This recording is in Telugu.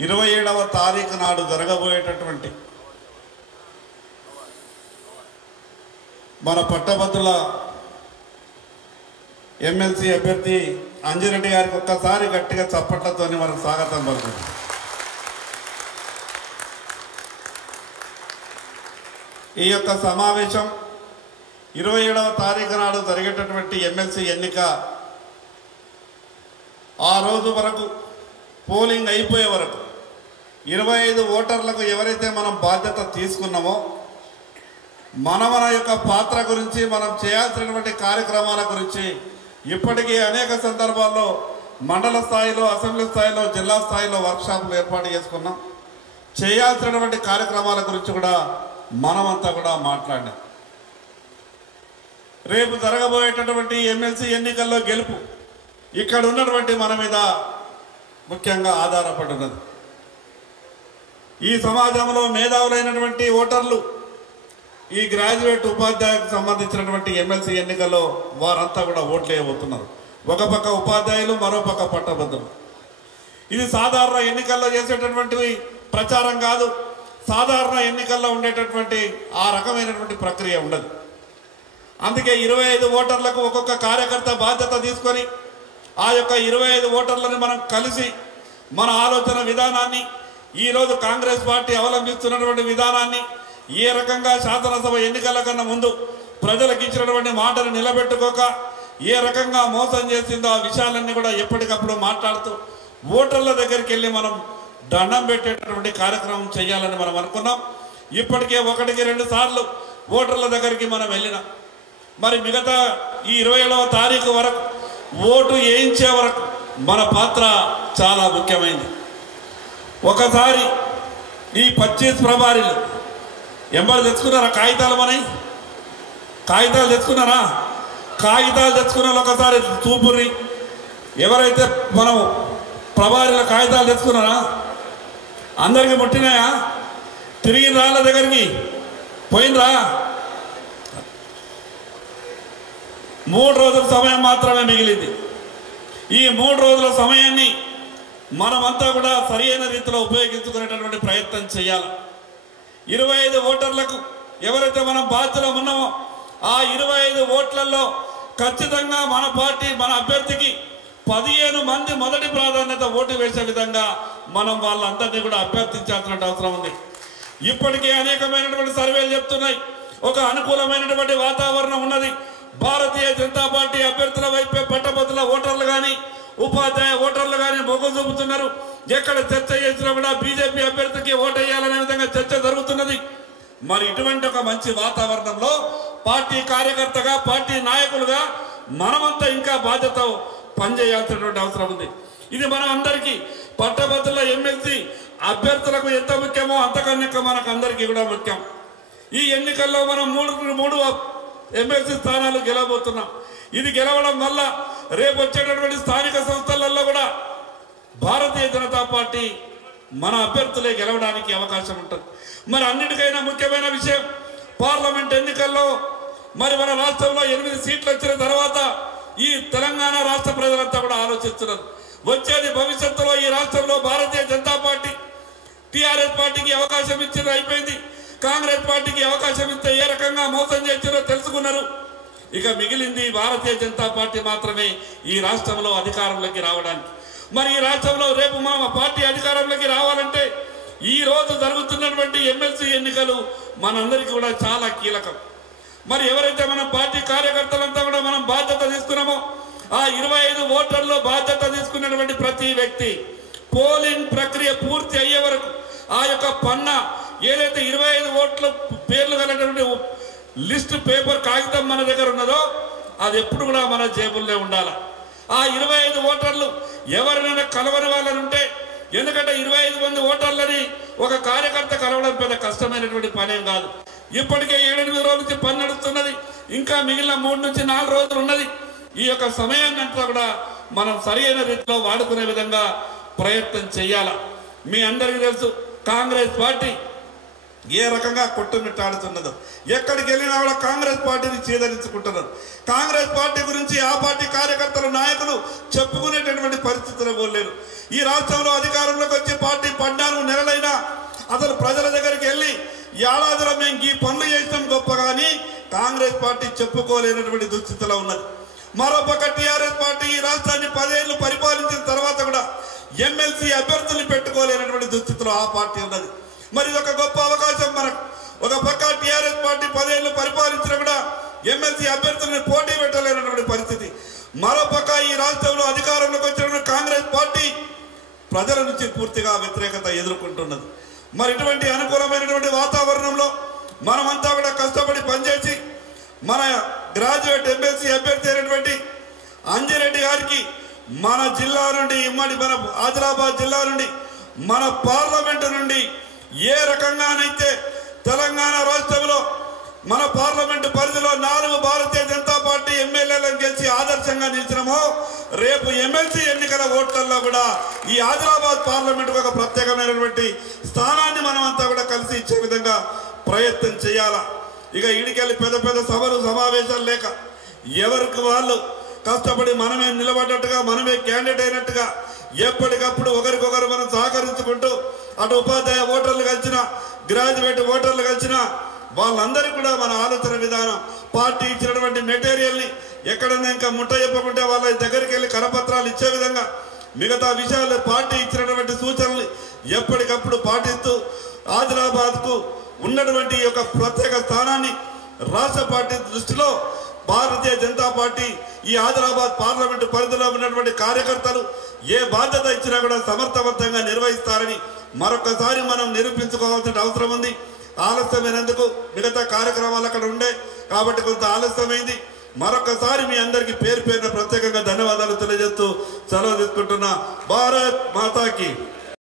27వ తారీఖు నాడు జరగబోయేటటువంటి మన పట్టభద్రుల ఎమ్మెల్సీ అభ్యర్థి అంజిరెడ్డి గారికి ఒక్కసారి గట్టిగా చప్పట్లతో మనకు స్వాగతం పలుకుతుంది. ఈ యొక్క సమావేశం 27వ తారీఖు నాడు జరిగేటటువంటి ఎమ్మెల్సీ ఎన్నిక ఆ రోజు వరకు పోలింగ్ అయిపోయే వరకు 25 ఓటర్లకు ఎవరైతే మనం బాధ్యత తీసుకున్నామో మన యొక్క పాత్ర గురించి మనం చేయాల్సినటువంటి కార్యక్రమాల గురించి ఇప్పటికీ అనేక సందర్భాల్లో మండల స్థాయిలో, అసెంబ్లీ స్థాయిలో, జిల్లా స్థాయిలో వర్క్షాపులు ఏర్పాటు చేసుకున్నాం. చేయాల్సినటువంటి కార్యక్రమాల గురించి కూడా మనమంతా కూడా మాట్లాడినాం. రేపు జరగబోయేటటువంటి ఎమ్మెల్సీ ఎన్నికల్లో గెలుపు ఇక్కడ ఉన్నటువంటి మన మీద ముఖ్యంగా ఆధారపడి ఉన్నది. ఈ సమాజంలో మేధావులైనటువంటి ఓటర్లు ఈ గ్రాడ్యుయేట్ ఉపాధ్యాయులకు సంబంధించినటువంటి ఎమ్మెల్సీ ఎన్నికల్లో వారంతా కూడా ఓట్లు వేయబోతున్నారు. ఒక పక్క ఉపాధ్యాయులు, మరో పక్క పట్టభద్రులు. ఇది సాధారణ ఎన్నికల్లో చేసేటటువంటి ప్రచారం కాదు. సాధారణ ఎన్నికల్లో ఉండేటటువంటి ఆ రకమైనటువంటి ప్రక్రియ ఉండదు. అందుకే 25 ఓటర్లకు ఒక్కొక్క కార్యకర్త బాధ్యత తీసుకొని ఆ యొక్క 25 ఓటర్లను మనం కలిసి మన ఆలోచన విధానాన్ని, ఈరోజు కాంగ్రెస్ పార్టీ అవలంబిస్తున్నటువంటి విధానాన్ని, ఏ రకంగా శాసనసభ ఎన్నికల కన్నా ముందు ప్రజలకు ఇచ్చినటువంటి మాటను నిలబెట్టుకోక ఏ రకంగా మోసం చేసిందో ఆ విషయాలన్నీ కూడా ఎప్పటికప్పుడు మాట్లాడుతూ ఓటర్ల దగ్గరికి వెళ్ళి మనం దండం పెట్టేటటువంటి కార్యక్రమం చేయాలని మనం అనుకున్నాం. ఇప్పటికే 1-2 సార్లు ఓటర్ల దగ్గరికి మనం వెళ్ళినాం. మరి మిగతా ఈ 27వ తారీఖు వరకు ఓటు వేయించే వరకు మన పాత్ర చాలా ముఖ్యమైనది. ఒకసారి ఈ 25 ప్రభారీలు ఎంబడి తెచ్చుకున్నారా? కాగితాలు మనవి కాగితాలు తెచ్చుకున్నారా? కాగితాలు తెచ్చుకున్న ఒకసారి చూపుర్రి. ఎవరైతే మనం ప్రభారీల కాగితాలు తెచ్చుకున్నారా? అందరికీ ముట్టినాయా? తిరిగి రాళ్ళ దగ్గరికి పోయినరా? 3 రోజుల సమయం మాత్రమే మిగిలింది. ఈ 3 రోజుల సమయాన్ని మనమంతా కూడా సరైన రీతిలో ఉపయోగించుకునేటటువంటి ప్రయత్నం చేయాలి. 25 ఓటర్లకు ఎవరైతే మనం బాధ్యతలో ఉన్నామో ఆ 25 ఓట్లలో ఖచ్చితంగా మన పార్టీ, మన అభ్యర్థికి 15 మంది మొదటి ప్రాధాన్యత ఓటు వేసే విధంగా మనం వాళ్ళందరినీ కూడా అభ్యర్థించాల్సిన అవసరం ఉంది. ఇప్పటికే అనేకమైనటువంటి సర్వేలు చెప్తున్నాయి, ఒక అనుకూలమైనటువంటి వాతావరణం ఉన్నది. భారతీయ జనతా పార్టీ అభ్యర్థుల వైపే పట్టభద్రుల ఓటర్లు కానీ, ఉపాధ్యాయ ఓటర్లు కానీ మొగ్గు చూపుతున్నారు. ఎక్కడ చర్చ చేసినా కూడా బీజేపీ అభ్యర్థికి ఓటు వేయాలనే విధంగా చర్చ జరుగుతున్నది. మరి ఇటువంటి ఒక మంచి వాతావరణంలో పార్టీ కార్యకర్తగా, పార్టీ నాయకులుగా మనమంతా ఇంకా బాధ్యత పనిచేయాల్సినటువంటి అవసరం ఉంది. ఇది మనం అందరికీ పట్టభద్రుల ఎమ్మెల్సీ అభ్యర్థులకు ఎంత ముఖ్యమో అంతకన్నా మనకు అందరికీ కూడా ముఖ్యం. ఈ ఎన్నికల్లో మనం 3 ఎమ్మెల్సీ స్థానాలు గెలవబోతున్నాం. ఇది గెలవడం వల్ల రేపు వచ్చేటటువంటి స్థానిక సంస్థలలో కూడా భారతీయ జనతా పార్టీ మన అభ్యర్థులే గెలవడానికి అవకాశం ఉంటుంది. మరి అన్నిటికైనా ముఖ్యమైన విషయం, పార్లమెంట్ ఎన్నికల్లో మరి మన రాష్ట్రంలో 8 సీట్లు వచ్చిన తర్వాత ఈ తెలంగాణ రాష్ట్ర ప్రజలంతా కూడా ఆలోచిస్తున్నారు. వచ్చేది భవిష్యత్తులో ఈ రాష్ట్రంలో భారతీయ జనతా పార్టీ, టీఆర్ఎస్ పార్టీకి అవకాశం ఇచ్చింది, అయిపోయింది. కాంగ్రెస్ పార్టీకి అవకాశం ఇస్తే ఏ రకంగా మోసం చేస్తారో తెలుసుకున్నారు. ఇక మిగిలింది భారతీయ జనతా పార్టీ మాత్రమే ఈ రాష్ట్రంలో అధికారంలోకి రావడానికి. మరి ఈ రాష్ట్రంలో రేపు మన పార్టీ అధికారంలోకి రావాలంటే ఈ రోజు జరుగుతున్నటువంటి ఎమ్మెల్సీ ఎన్నికలు మనందరికీ కూడా చాలా కీలకం. మరి ఎవరైతే మన పార్టీ కార్యకర్తలంతా కూడా మనం బాధ్యత తీసుకున్నామో ఆ 25 ఓటర్లో బాధ్యత తీసుకున్నటువంటి ప్రతి వ్యక్తి పోలింగ్ ప్రక్రియ పూర్తి అయ్యే వరకు ఆ యొక్క పన్నా ఏదైతే 25 ఓట్ల పేర్లు కలిగినటువంటి లిస్ట్ పేపర్ కాగితం మన దగ్గర ఉన్నదో అది ఎప్పుడు కూడా మన జేబుల్లో ఉండాలి. ఆ 25 ఓటర్లు ఎవరినైనా కలవని వాళ్ళని ఉంటే, ఎందుకంటే 25 మంది ఓటర్లని ఒక కార్యకర్త కలవడం పెద్ద కష్టమైనటువంటి పనేం కాదు. ఇప్పటికే 7-8 రోజుల నుంచి పని నడుస్తున్నది. ఇంకా మిగిలిన 3-4 రోజులు ఉన్నది. ఈ యొక్క సమయాన్ని అంతా కూడా మనం సరైన రీతిలో వాడుకునే విధంగా ప్రయత్నం చేయాలి. మీ అందరికీ తెలుసు కాంగ్రెస్ పార్టీ ఏ రకంగా కొట్టుమిట్టాడుతున్నదో. ఎక్కడికి వెళ్ళినా కూడా కాంగ్రెస్ పార్టీని చేదరించుకుంటున్నారు. కాంగ్రెస్ పార్టీ గురించి ఆ పార్టీ కార్యకర్తలు, నాయకులు చెప్పుకునేటటువంటి పరిస్థితులు లేరు. ఈ రాష్ట్రంలో అధికారంలోకి వచ్చి పార్టీ ఏడాదిలో మేము ఈ పనులు చేసినాం గొప్ప కానీ కాంగ్రెస్ పార్టీ చెప్పుకోలేనటువంటి దుస్థితిలో ఉన్నది. మరోపక్క టీఆర్ఎస్ పార్టీ ఈ రాష్ట్రాన్ని 10 ఏళ్లు పరిపాలించిన తర్వాత కూడా ఎమ్మెల్సీ అభ్యర్థుల్ని పెట్టుకోలేనటువంటి దుస్థితిలో ఆ పార్టీ ఉన్నది. మరి ఒక గొప్ప అవకాశం మనకు. ఒక పక్క టీఆర్ఎస్ పార్టీ 10 ఏళ్లు పరిపాలించినా కూడా ఎమ్మెల్సీ అభ్యర్థుల్ని పోటీ పెట్టలేనటువంటి పరిస్థితి. మరోపక్క ఈ రాష్ట్రంలో అధికారంలోకి వచ్చిన కాంగ్రెస్ పార్టీ ప్రజల నుంచి పూర్తిగా వ్యతిరేకత ఎదుర్కొంటున్నది. మరి ఇటువంటి అనుకూలమైనటువంటి వాతావరణంలో మనమంతా కూడా కష్టపడి పనిచేసి మన గ్రాడ్యుయేట్ ఎమ్మెల్సీ అభ్యర్థి అయినటువంటి అంజిరెడ్డి గారికి మన జిల్లా నుండి మన ఆదిలాబాద్ జిల్లా నుండి మన పార్లమెంటు నుండి ఏ రకంగానైతే తెలంగాణ రాష్ట్రంలో మన పార్లమెంటు పరిధిలో 4 భారతీయ జనతా పార్టీ ఎమ్మెల్యేలను గెలిచి ఆదర్శంగా నిలిచినామో రేపు ఎమ్మెల్సీ ఎన్నికల ఓట్లలో కూడా ఈ ఆదిలాబాద్ పార్లమెంటుకు ఒక ప్రత్యేకమైనటువంటి స్థానాన్ని మనమంతా కూడా కలిసి ఇచ్చే విధంగా ప్రయత్నం చేయాలా. ఇక ఇడికెళ్ళి పెద్ద సభలు సమావేశాలు లేక ఎవరికి వాళ్ళు కష్టపడి మనమే నిలబడ్డట్టుగా మనమే క్యాండిడేట్ అయినట్టుగా ఎప్పటికప్పుడు ఒకరికొకరు మనం సహకరించుకుంటూ అటు ఉపాధ్యాయ ఓటర్లు కలిసిన గ్రాడ్యుయేట్ ఓటర్లు కలిసిన వాళ్ళందరికీ కూడా మన ఆలోచన విధానం పార్టీ ఇచ్చినటువంటి మెటీరియల్ని ఎక్కడైనా ఇంకా ముట్ట చెప్పకుంటే వాళ్ళ దగ్గరికి వెళ్ళి కరపత్రాలు ఇచ్చే విధంగా మిగతా విషయాలు పార్టీ ఇచ్చినటువంటి సూచనలు ఎప్పటికప్పుడు పాటిస్తూ ఆదిలాబాద్కు ఉన్నటువంటి యొక్క ప్రత్యేక స్థానాన్ని రాష్ట్ర పార్టీ దృష్టిలో భారతీయ జనతా పార్టీ ఈ ఆదిలాబాద్ పార్లమెంటు పరిధిలో ఉన్నటువంటి కార్యకర్తలు ఏ బాధ్యత ఇచ్చినా కూడా సమర్థవంతంగా నిర్వహిస్తారని మరొకసారి మనం నిరూపించుకోవాల్సిన అవసరం ఉంది. ఆలస్యమైనందుకు మిగతా కార్యక్రమాలు అక్కడ ఉండే కాబట్టి కొంత ఆలస్యమైంది. మరొకసారి మీ అందరికీ పేరు పేరున ప్రత్యేకంగా ధన్యవాదాలు తెలియజేస్తూ సెలవు తీసుకుంటున్నా. భారత్ మాతాకి.